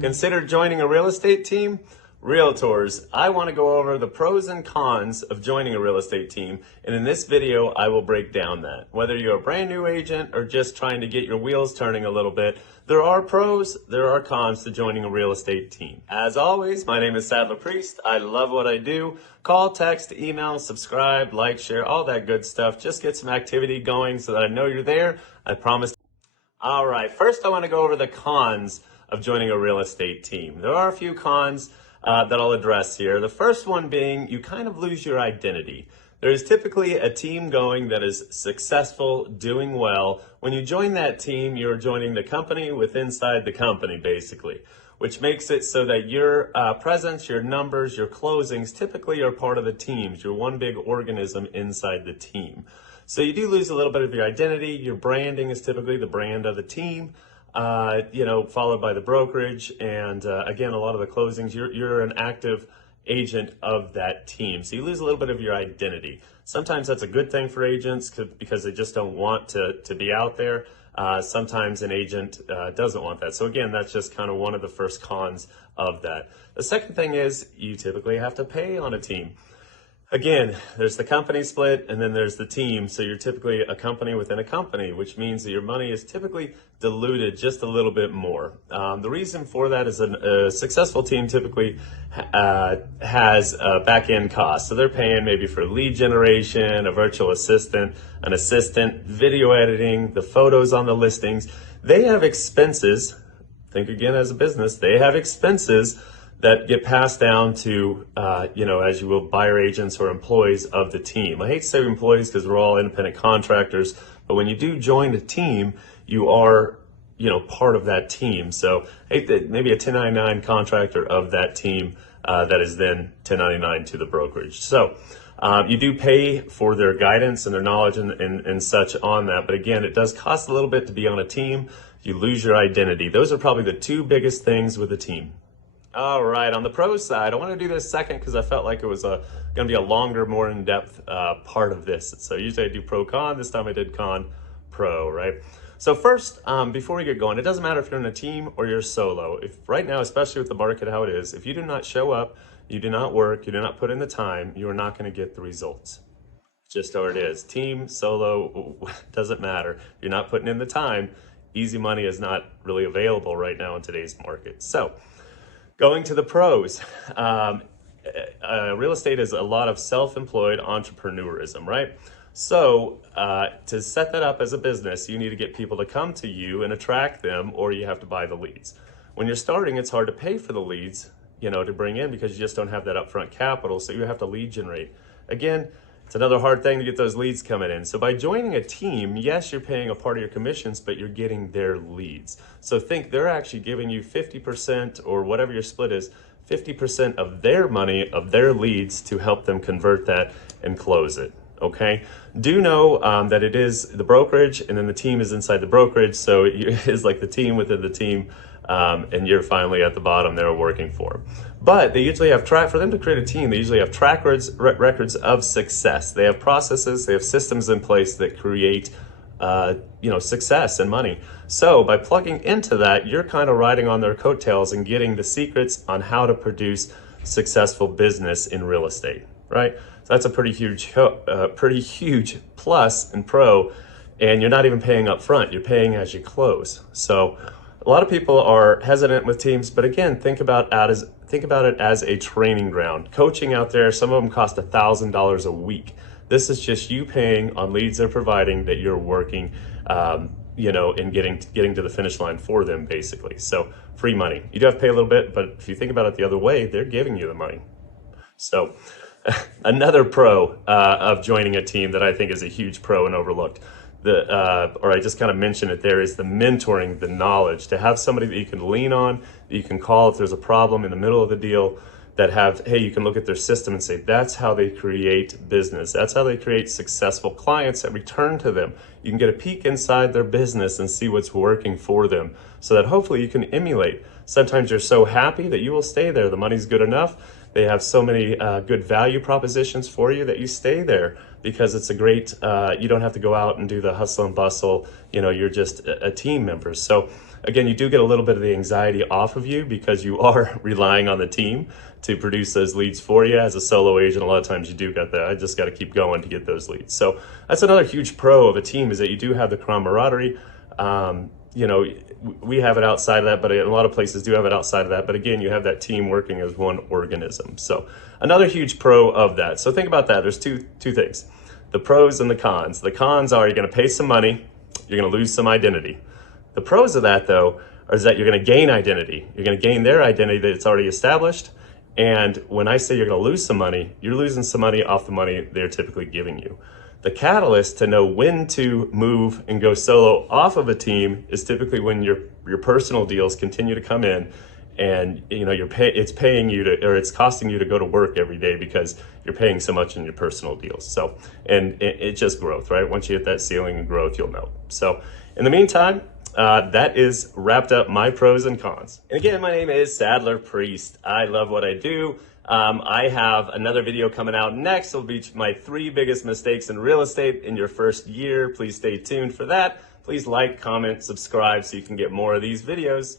Consider joining a real estate team? Realtors, I want to go over the pros and cons of joining a real estate team, and in this video I will break down that. Whether you're a brand new agent or just trying to get your wheels turning a little bit, there are pros, there are cons to joining a real estate team. As always, my name is Sadler Priest. I love what I do. Call, text, email, subscribe, like, share, all that good stuff. Just get some activity going so that I know you're there. I promise. All right, first I want to go over the cons of joining a real estate team. There are a few cons that I'll address here. The first one being you kind of lose your identity. There is typically a team going that is successful, doing well. When you join that team, you're joining the company within inside the company, basically, which makes it so that your presence, your numbers, your closings typically are part of the teams. You're one big organism inside the team. So you do lose a little bit of your identity. Your branding is typically the brand of the team. Followed by the brokerage, and again, a lot of the closings, you're an active agent of that team. So you lose a little bit of your identity. Sometimes that's a good thing for agents because they just don't want to be out there. Sometimes an agent doesn't want that. So again, that's just kind of one of the first cons of that. The second thing is you typically have to pay on a team. Again, there's the company split and then there's the team. So you're typically a company within a company, which means that your money is typically diluted just a little bit more. The reason for that is a successful team typically has a back-end cost. So they're paying maybe for lead generation, a virtual assistant, an assistant, video editing, the photos on the listings. They have expenses. Think again as a business, they have expenses that get passed down to, as you will, buyer agents or employees of the team. I hate to say employees because we're all independent contractors, but when you do join a team, you are, part of that team. So maybe a 1099 contractor of that team that is then 1099 to the brokerage. So you do pay for their guidance and their knowledge and such on that. But again, it does cost a little bit to be on a team. You lose your identity. Those are probably the two biggest things with a team. All right, on the pro side, I want to do this second because I felt like it was going to be a longer, more in-depth part of this. So usually I do pro-con. This time I did con-pro, right? So first, before we get going, it doesn't matter if you're in a team or you're solo. If right now, especially with the market how it is, if you do not show up, you do not work, you do not put in the time, you are not going to get the results. Just how it is. Team, solo, doesn't matter. You're not putting in the time. Easy money is not really available right now in today's market. So going to the pros, real estate is a lot of self-employed entrepreneurism, right? So to set that up as a business, you need to get people to come to you and attract them, or you have to buy the leads. When you're starting, it's hard to pay for the leads, to bring in because you just don't have that upfront capital, so you have to lead generate. Again, it's another hard thing to get those leads coming in. So by joining a team, yes, you're paying a part of your commissions, but you're getting their leads. So think they're actually giving you 50% or whatever your split is, 50% of their money, of their leads to help them convert that and close it, okay? Do know that it is the brokerage and then the team is inside the brokerage. So it is like the team within the team. And you're finally at the bottom there working for them. But they usually have for them to create a team, they usually have track records of success. They have processes, they have systems in place that create, success and money. So by plugging into that, you're kind of riding on their coattails and getting the secrets on how to produce successful business in real estate, right? So that's a pretty huge plus and pro, and you're not even paying up front, you're paying as you close. So a lot of people are hesitant with teams, but again, think about it as a training ground. Coaching out there, some of them cost $1,000 a week. This is just you paying on leads they're providing that you're working, and getting to the finish line for them, basically. So free money. You do have to pay a little bit, but if you think about it the other way, they're giving you the money. So another pro of joining a team that I think is a huge pro and overlooked, or I just kind of mentioned it there, is the mentoring, the knowledge, to have somebody that you can lean on, that you can call if there's a problem in the middle of the deal, you can look at their system and say, that's how they create business. That's how they create successful clients that return to them. You can get a peek inside their business and see what's working for them, so that hopefully you can emulate. Sometimes you're so happy that you will stay there. The money's good enough They have so many good value propositions for you that you stay there because it's a great, you don't have to go out and do the hustle and bustle. You know, you're just a team member. So again, you do get a little bit of the anxiety off of you because you are relying on the team to produce those leads for you. As a solo agent, a lot of times you do get that. I just got to keep going to get those leads. So that's another huge pro of a team, is that you do have the camaraderie. You know, we have it outside of that, but a lot of places do have it outside of that. But again, you have that team working as one organism. So another huge pro of that. So think about that. There's two things, the pros and the cons. The cons are you're going to pay some money, you're going to lose some identity. The pros of that, though, is that you're going to gain identity. You're going to gain their identity that's already established. And when I say you're going to lose some money, you're losing some money off the money they're typically giving you. The catalyst to know when to move and go solo off of a team is typically when your personal deals continue to come in, and you know it's paying you to, or it's costing you to go to work every day because you're paying so much in your personal deals. So, and it's just growth, right? Once you hit that ceiling and growth, you'll know. So in the meantime, that is wrapped up my pros and cons. And again, my name is Sadler Priest. I love what I do. I have another video coming out next. It'll be my 3 biggest mistakes in real estate in your first year. Please stay tuned for that. Please like, comment, subscribe so you can get more of these videos.